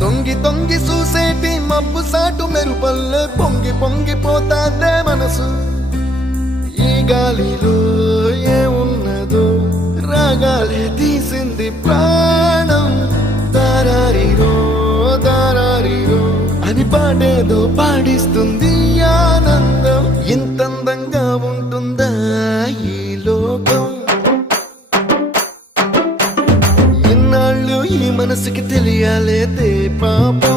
తొంగి తొంగి చూసేటి మబ్బు సాటు మెరుపల్లె పొంగి పొంగిపోతాదే మనసు. ఈ గాలిలో ఏమున్నదో రాగాలే తీసింది ప్రాణం. దారారిరో దారారిరో అని పాడేదో పాడిస్తుంది ఆనందం. ఇంతందంగా ఉంటుందా ఈ లోకం? ఇన్నాళ్ళు ఈ మనసుకి తెలియాలేదే పాపం.